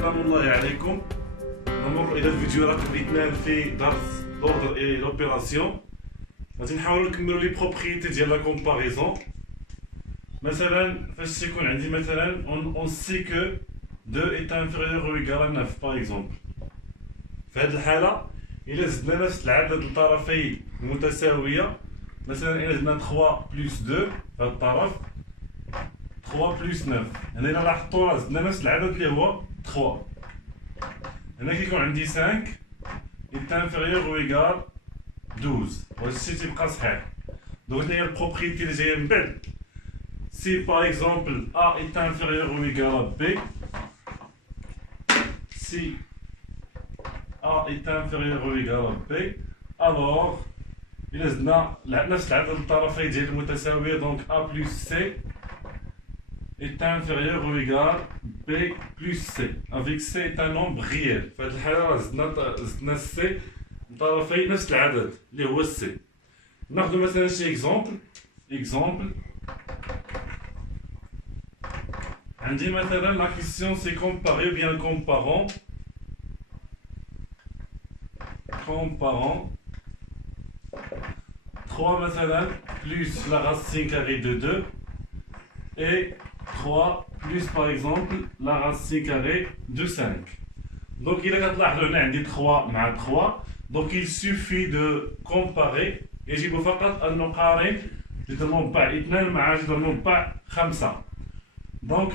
سلام الله عليكم. نمر الى الفيديو رقم 2 في درس لوردر اي لوبيراسيون. غادي نحاولوا نكملوا لي بروبريتي ديال لا كومباريزون. مثلا فاش تيكون عندي مثلا on sait que 2 est inférieur ou égal à 9 par exemple. في هذه الحاله الا زدنا نفس العدد الطرفي متساويه، مثلا الا زدنا 3 بلس 2 في هذا الطرف 3 بلس 9، هنا الا لاحظتوا راه زدنا نفس العدد اللي هو 3. هنا كيكون عندي 5 est inférieur ou égal 12، وهذا الشيء تيبقى صحيح. دونك هنا هي البروبريتي اللي جايه من بعد. Si par exemple A est inférieur ou égal à B, si A est inférieur ou égal à B, alors إلا زدنا نفس العدد الطرفي ديال المتساوية، دونك A plus C est inférieur ou égal B plus C, avec C est un nombre réel. في هذه الحالة راه زدنا C الطرفي نفس العدد اللي هو C. ناخدو مثلا شي exemple. عندي مثلا la question c'est comparer ou bien comparant 3 مثلا plus la racine carrée de 2 et 3 plus par exemple la racine carrée de 5. Donc il a كتلاحظوا هنا عندي 3 مع 3، donc il suffit de comparer. يجب فقط أن نقارن جذر مربع 2 مع جذر مربع 5. Donc,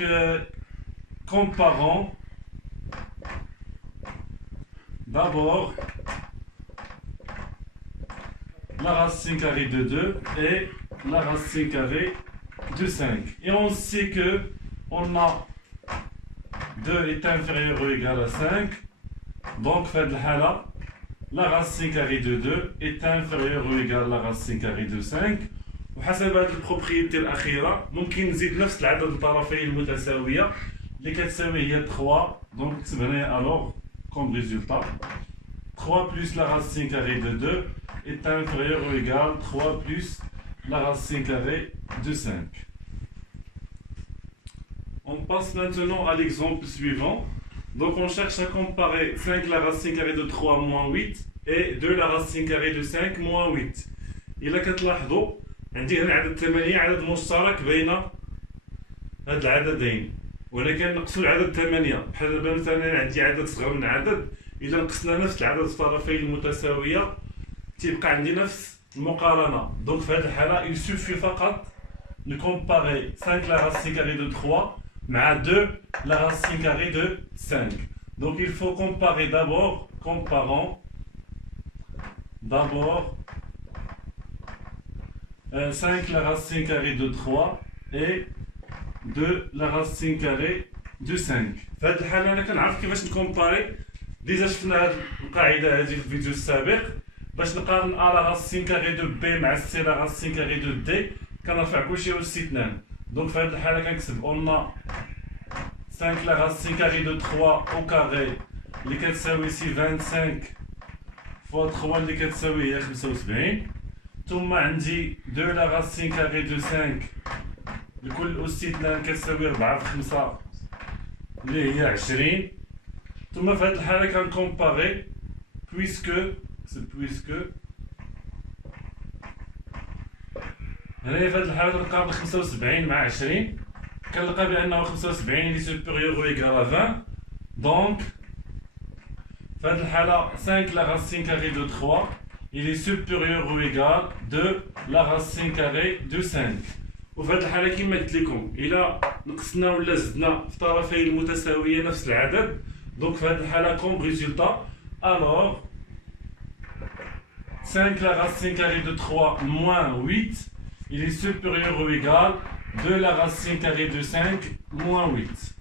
comparons d'abord la racine carrée de 2 et la racine carrée de 5. Et on sait que on a 2 est inférieur ou égal à 5. Donc, la racine carrée de 2 est inférieure ou égal à la racine carrée de 5. وحسب هذه البروبريتي الاخيره ممكن نزيد نفس العدد الطرفي المتساويه اللي كتساوي هي 3. دونك نكتب هنايا الوغ كوم ريزولتا 3 plus la racine carrée de 2 est inférieur ou égal 3 plus la racine carrée de 5. On passe maintenant à l'exemple suivant. Donc on cherche à comparer 5 la racine carrée de 3 moins 8 et 2 la racine carrée de 5 moins 8. إلا كتلاحظوا عندي هنا عدد 8 عدد مشترك بين هاد العددين، وهنا كنقصوا العدد 8 بحال دابا مثلا عندي عدد صغر من عدد، إلا نقصنا نفس العدد الطرفين المتساوية تيبقى عندي نفس المقارنة. دونك في هاد الحالة il suffit فقط de comparer 5 la racine carrée de 3 مع 2 la racine carrée de 5. Donc il faut comparer d'abord, comparons d'abord 5 la racine carrée de 3 et 2 la racine carrée de 5. في هذه الحالة أنا كنعرف كيفاش نكومباري. ديجا شفنا هذه القاعدة هذه في الفيديو السابق. باش نقارن A la racine carrée de B مع C la racine carrée de D كنرفع كلشي أس 2. دونك في هذه الحالة كنكتب on a 5 la racine carrée de 3 au carré اللي كتساوي سي 25 فوا 3 اللي كتساوي هي 75. ثم عندي 2 la racine carrée de 5 لكل أس 2 كتساوي 4 في 5 اللي هي 20. ثم في هذه الحالة كنكومباري puisque هنايا في هذه الحالة كنقارن 75 مع 20، كنلقى بأنه 75 اللي supérieur ou égal à 20. دونك في هذه الحالة 5 la racine carrée de 3 il est supérieur ou égal de la racine carrée de 5. وفي هذه الحالة كما قلت لكم إلا نقصنا ولا زدنا في طرفين المتساوية نفس العدد، دونك في هذه الحالة كوم ريزولتا alors 5 la racine carrée de 3 moins 8 il est supérieur ou égal de la racine carrée de 5 moins 8.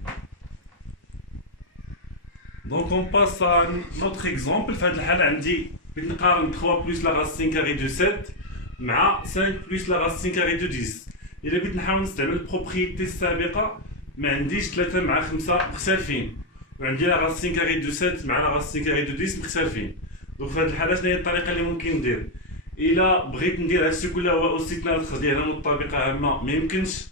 Donc on passe à notre exemple. في هذه الحالة عندي بغيت نقارن 3 plus la racine carrée de 7 مع 5 plus la racine carrée de 10. إلا بغيت نحاول نستعمل البروبريتي السابقة ما عنديش 3 مع 5 مختلفين، وعندي la racine carrée de 7 مع la racine carrée de 10 مختلفين. دونك في هذه الحالة شنو هي الطريقة اللي ممكن ندير؟ إلا بغيت ندير هادشي كله هو أس 2 تخليه هنا مطابقة هامة ما يمكنش،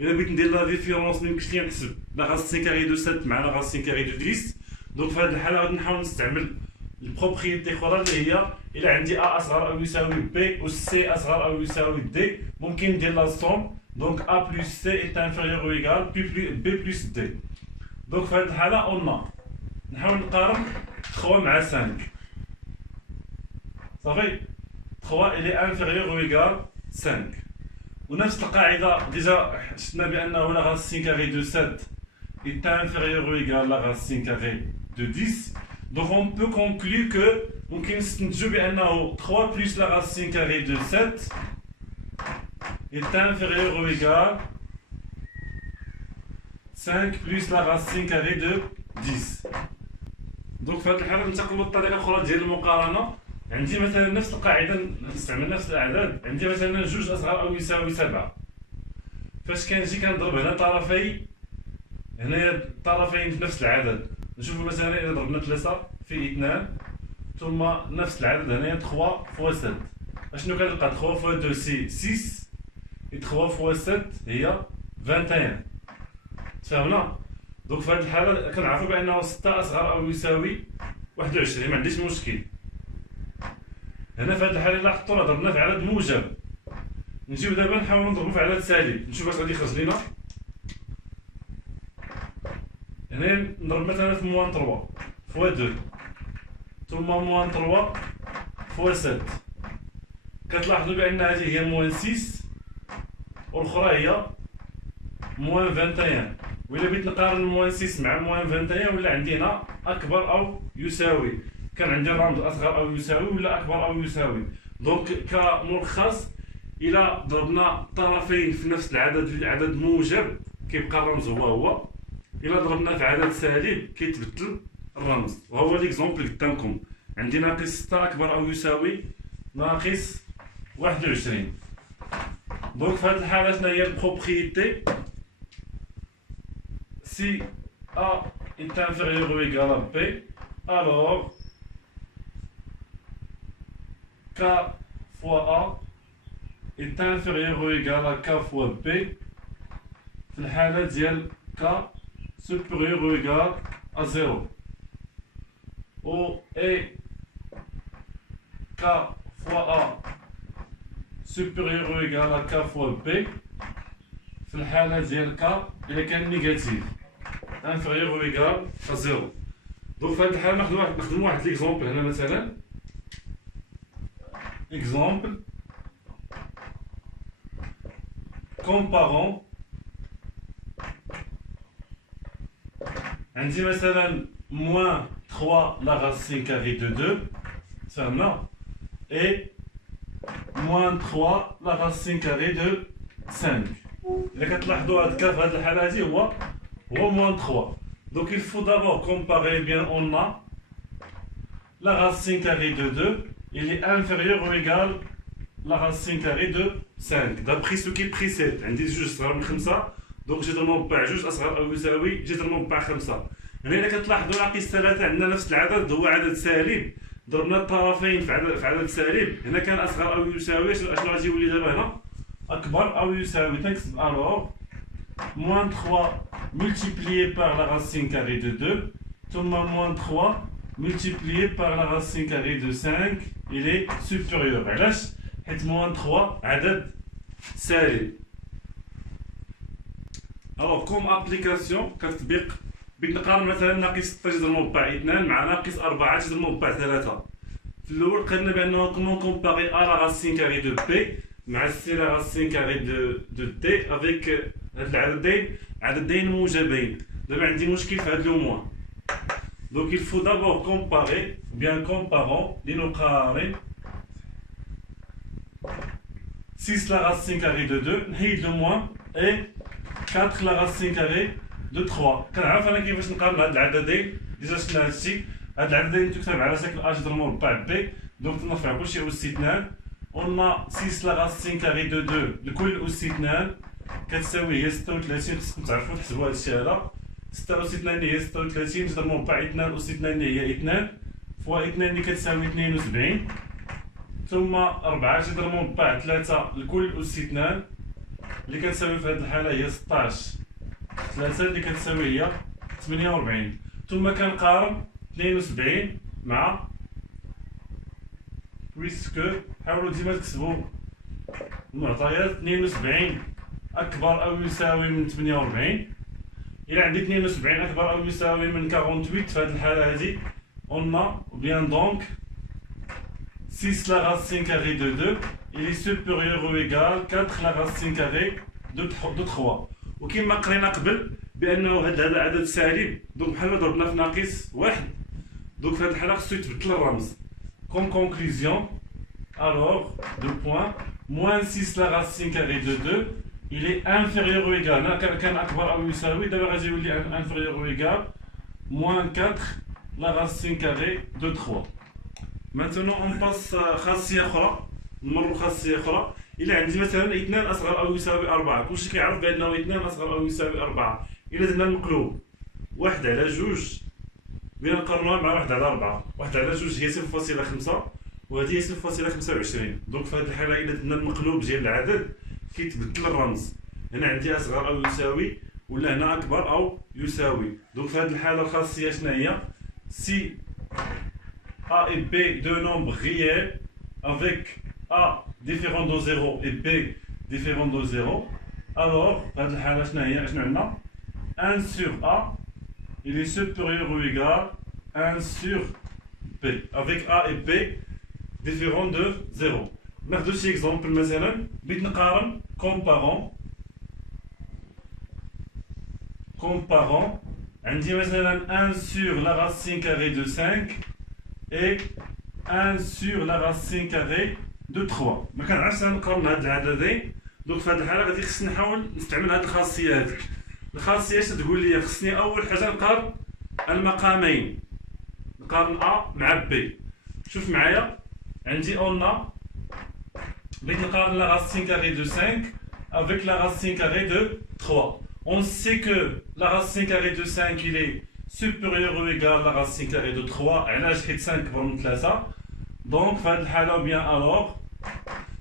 الا بغيت ندير لا ديفيرونس ميمكنش ليا نحسب لا راسين كاري دو 7 مع لا راسين كاري دو 10. دونك في هذه الحاله غادي نحاول نستعمل البروبريتي اخرى اللي هي الا عندي ا اصغر او يساوي بي و سي اصغر او يساوي دي ممكن ندير لا سوم. دونك ا بلس سي est inférieur ou égal بي بلس دي. دونك في هذه الحاله قلنا نحاول نقارن 3 مع 5 صافي. 3 il est inférieur ou égal 5. ونفس القاعده ديجا شفنا بانه لا racine carrée de 7 est inférieur ou égal la racine carrée de 10. Donc on peut conclure que ممكن نستنتجوا بانه 3 plus la racine carrée de 7 est inférieur ou égal 5 plus la racine carrée de 10. Donc في هذه الحاله ننتقلوا للطريقه الاخرى ديال المقارنه. عندي مثلا نفس القاعده نستعمل نفس الاعداد. عندي مثلا جوج اصغر او يساوي 7. فاش كنجي كنضرب هنا طرفي هنا الطرفين في نفس العدد. نشوفوا مثلا اذا ضربنا 3 في 2 ثم نفس العدد هنا 3 فوا 7 اشنو كنلقى 3 فوا 2 سي 6 و 3 فوا 7 هي 21. تفهمنا؟ دونك في هذه الحاله كنعرفوا بانه 6 اصغر او يساوي 21 ما عنديش مشكل. هنا في هذه الحاله الا حطينا ضربنا في عدد موجب نجيو دابا نحاولوا نضربوا في عدد سالب نشوف واش غادي يخرج لينا. هنا نضرب مثلا في موان 3 فوا 2 ثم موان 3 فوا 7 كتلاحظوا بان هذه هي موان 6 والاخرى هي موان 21. وإلا بغيت نقارن موان 6 مع موان 21 ولا عندي هنا اكبر او يساوي كان عندي الرمز اصغر او يساوي ولا اكبر او يساوي. دونك كملخص الى ضربنا طرفين في نفس العدد موجب كيبقى الرمز هو الى ضربنا في عدد سالب كيتبدل الرمز. وهو ليكزومبل قدامكم عندي ناقص 6 اكبر او يساوي ناقص 21. دونك في هذه الحاله شنو هي البروبريتي si A est inférieur ou égal à B alors K fois A est inférieur ou égal à K fois B في الحالة ديال K supérieur ou égal à 0 ou et K fois A supérieur ou égal à K fois B في الحالة ديال K إلا كان نيجاتيف inférieur ou égal à 0. دونك في هذه الحالة نخدمو واحد ليكزومبل هنا مثلا exemple comparons عندي مثلا moins 3 la racine carrée de 2 فهمنا et moins 3 la racine carrée de 5. إلا كتلاحظوا هاد الكا في هاد الحالة هادي هو moins 3. Donc il faut d'abord comparer bien on a la racine carrée de 2 il est inférieur ou égal la racine carrée de 5 d'après ce qui précède. عندي جوج صغر من 5 دونك جيت نربع جوج اصغر او يساوي جيت نربع 5. هنا إلا كتلاحظوا ناقص 3 عندنا نفس العدد هو عدد سالب ضربنا الطرفين في عدد سالب هنا كان اصغر او يساوي اشنو غادي يولي دابا هنا أكبر أو يساوي. تنكتب alors moins 3 multiplié par la racine carrée de 2 ثم moins 3 multiplié par la racine carrée de 5 il est supérieur. علاش؟ حيت moins 3 عدد سالب. alors comme application كتطبيق بغيت نقارن مثلا ناقص 16 جذر مربع 2 مع ناقص 4 جذر مربع 3. في الأول قلنا بأنه comment comparer a la racine carrée de b مع c la racine carrée de d avec هاد عددين موجبين. دابا عندي مشكل في هاد لو موان. donc il faut d'abord comparer bien comparons لنقارن 6 la racine carrée de 2 نحيد لو موان et 4 la racine carrée de 3. كنعرف انا كيفاش نقارن هاد العددين ديجا شفنا هادشي. هاد العددين تكتب على شكل a جذر مربع ب دونك تنرفع كلشي أس 2 on a 6 la racine carrée de 2 لكل أس 2 كتساوي هي 36. خصكم تعرفوا تحسبوا هادشي هذا 6 أس 2 هي 36 جذر مربع 2 أس 2 هي 2 فوا 2 اللي كتساوي 72 ثم 4 جذر مربع 3 لكل أس 2 اللي كتساوي في هذه الحاله هي 16 3 اللي كتساوي هي 48. ثم كنقارن 72 مع بويسكو حاولوا ديما تكتبوا المعطيات. 72 اكبر او يساوي من 48. الى عندي 72 اكبر او يساوي من 48 في هذه الحاله هذه on a bien donc 6 la racine carrée de 2 il est supérieur ou égal 4 la racine carrée de 3. وكما قرينا قبل بانه هذا العدد سالب، دونك بحال ما ضربنا في ناقص واحد، دونك في هذه الحاله خصو يتبدل الرمز. comme conclusion alors deux points moins 6 la racine carrée de 2 il est inférieur ou égal كان اكبر او يساوي، دابا غادي يولي inférieur ou égal moins 4 la racine carrée de 3. Maintenant on passe خاصية أخرى، نمروا خاصية أخرى. إلا عندي مثلا 2 أصغر أو يساوي 4، كلشي كيعرف بأنه 2 أصغر أو يساوي 4. إلا درنا المقلوب 1 على 2 بغينا نقارنوها مع 1 على 4، 1 على 2 هي 0.5 وهذه هي 0.25. دونك في هذه الحالة إلا درنا المقلوب ديال العدد كيتبدل الرمز، هنا عندي أصغر أو يساوي ولا هنا أكبر أو يساوي. دونك في هذه الحالة الخاصية شنو هي؟ si A et B deux nombres réels avec A différent de 0 et B différent de 0, alors dans ce cas-là, 1 sur A il est supérieur ou égal à 1 sur B avec A et B différent de 0. ناخذ شي exemple مثلا بغيت نقارن comparons عندي مثلا 1 sur la racine carrée de 5 et 1 sur la racine carrée de 3. ما كنعرفش نقارن هاد العددين، دونك في هاد الحاله غادي خصني نحاول نستعمل هاد الخاصيه هادي. الخاصيه اش تقول لي؟ خصني اول حاجه نقارن المقامين، نقارن A مع B. شوف معايا عندي اون بغيت نقارن la racine carrée de 5 avec la racine carrée de 3. On sait que la racine carrée de 5 il est supérieur ou égal à la racine carrée de 3. علاش؟ حيت 5 كبر من 3. دونك في هذه الحالة بيان الوغ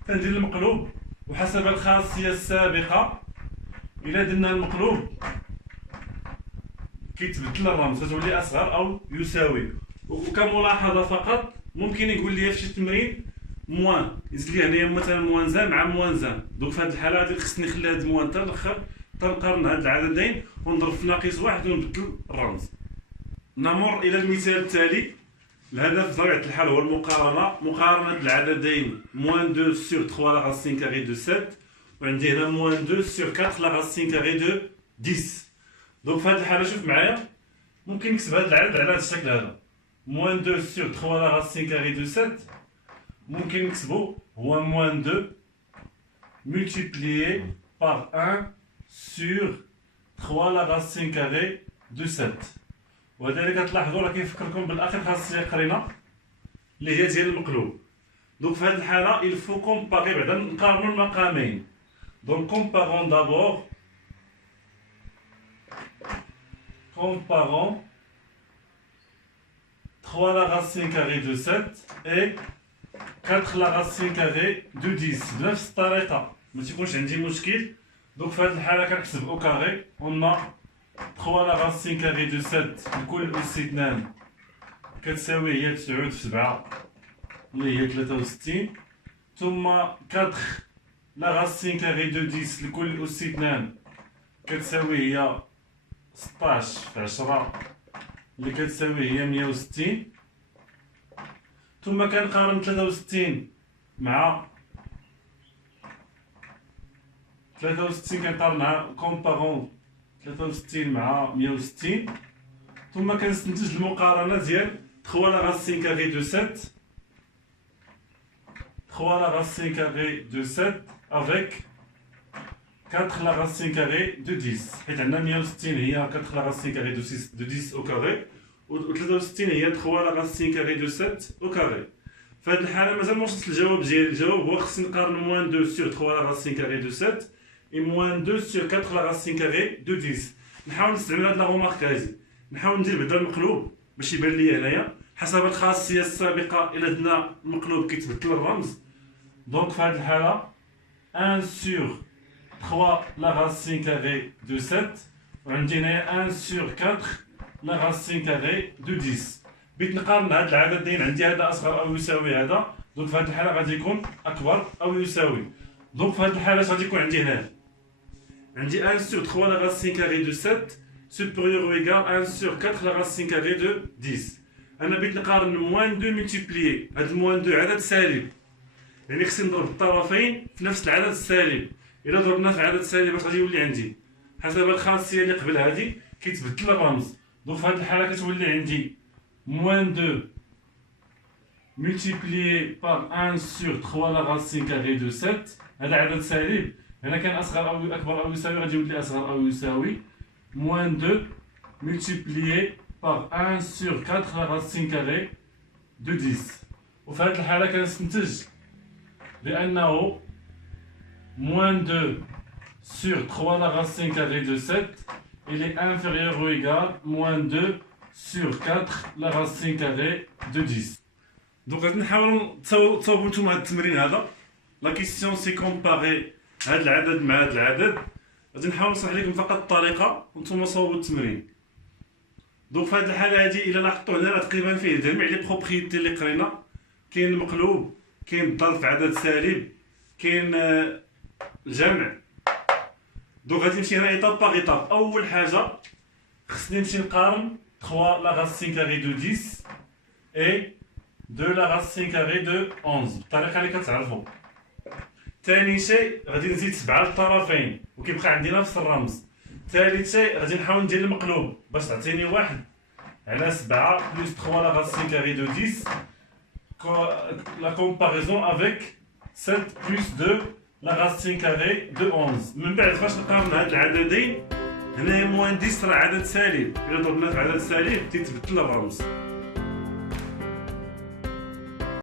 كندير المقلوب وحسب الخاصية السابقة إلا درنا المقلوب كيتبدل الرمز كتولي أصغر أو يساوي. وكملاحظة فقط ممكن يقول لي في شي تمرين موان، يزيد لي هنايا مثلا موان زان مع موان زان. دونك في هذه الحالة غادي خصني نخلي هاد موان حتى الاخر تنقارن هاد العددين ونضرب في ناقص واحد ونبدل الرمز. نمر إلى المثال التالي. الهدف بطبيعة الحال هو المقارنة، مقارنة العددين موان 2 sur 3 la racine carrée de 7 وعندي هنا موان 2 sur 4 la racine carrée de 10. دونك في هذه الحالة شوف معايا ممكن نكتب هذا العدد على هذا الشكل هذا، موان 2 sur 3 la racine carrée de 7 ممكن نكتبو هو موان 2 multiplié par 1 sur 3 la racine carrée de 7. وهذا اللي كتلاحظوا راه كيفكركم بالاخر خاصيه قرينا اللي هي ديال المقلوب. دونك في هذه الحاله il faut comparer بعدا نقارنوا المقامين. دونك comparons d'abord 3 la racine carrée de 7 et 4 la racine carrée de 10 بنفس الطريقه ما تيكونش عندي مشكل. دونك في هذه الحاله كنحسب او كاري on a 3 la racine carrée de 7 لكل أس 2 كتساوي هي 9 في 7 اللي هي 63. ثم 4 la racine carrée de 10 لكل أس 2 كتساوي هي 16 في 10 اللي كتساوي هي 160. ثم كنقارن 63 مع 63 كنقارنها كومبارون 63 مع 160. ثم كنستنتج المقارنة ديال 3 la racine carrée de 7 3 la racine carrée de 7 avec 4 la racine carrée de 10 حيت عندنا 160 هي 4 la racine carrée de 10 au carré و 63 هي 3 la racine carrée de 7 au carré. في هذه الحالة مازال ما وصلتش للجواب ديالي. الجواب هو خصني نقارن موان 2 sur 3 la racine carrée de 7 et moins 2 sur 4 la racine carrée de 10. نحاول نستعمل هاد لا غومارك هادي، نحاول ندير بعدا المقلوب باش يبان لي هنايا حسب الخاصية السابقة. إلا درنا المقلوب كيتبدل الرمز. دونك في هاد الحالة 1 sur 3 la racine carrée de 7 وعندي هنايا 1 sur 4 la racine carrée de 10. بغيت نقارن هاد العددين، عندي هذا اصغر او يساوي هذا، دونك في هاد الحاله غادي يكون اكبر او يساوي. دونك في هاد الحاله غادي يكون عندي هنا عندي 1 sur 3 la racine carrée de 7 supérieur ou égal 1 sur 4 la racine carrée de 10. انا بغيت نقارن موان 2 ملتيبليي هاد موان 2 عدد سالب، يعني خصني نضرب الطرفين في نفس العدد السالب. الا ضربنا في عدد سالب اش غادي يولي عندي؟ حسب الخاصيه اللي قبل هادي كيتبدل الرمز. دونك في هاد الحاله كتولي عندي moins 2 multiplié par 1 sur 3 la racine carrée de 7. هذا عدد سالب، هنا كان اصغر او اكبر او يساوي غادي يولي اصغر او يساوي moins 2 multiplié par 1 sur 4 la racine carrée de 10. وفي هذه الحالة كنستنتج بأنه moins 2 sur 3 la racine carrée de 7 il est inférieur ou égal moins 2 sur 4 la racine carrée de 10. Donc غادي نحاولوا تصاوبوا نتوما هذا التمرين هذا. لا كيسيون سي كومباري هذا العدد مع هذا العدد. غادي نحاول نشرح لكم فقط الطريقة وانتوما صاوبوا التمرين. دونك في هذه الحالة هذه إلا لاحظتوا هنا راه تقريبا فيه جميع لي بروبريتي اللي قرينا. كاين المقلوب، كاين الضرب في عدد سالب، كاين الجمع. دونك غادي نمشي هنا ايطاب باغ ايطاب. أول حاجة خصني نمشي نقارن 3 la racine carrée de 10 et 2 la racine carrée de 11 بالطريقة اللي كتعرفوا. ثاني شيء غادي نزيد 7 للطرفين وكيبقى عندي نفس الرمز. ثالث شيء غادي نحاول ندير المقلوب باش تعطيني 1 على 7 plus 3 la racine carrée de 10 la comparaison avec 7 plus 2 la racine carrée de 11. من بعد فاش نقارن هاد العددين هنايا موان 10 راه عدد سالب، إلا ضربنا في عدد سالب تيتبدل الرمز.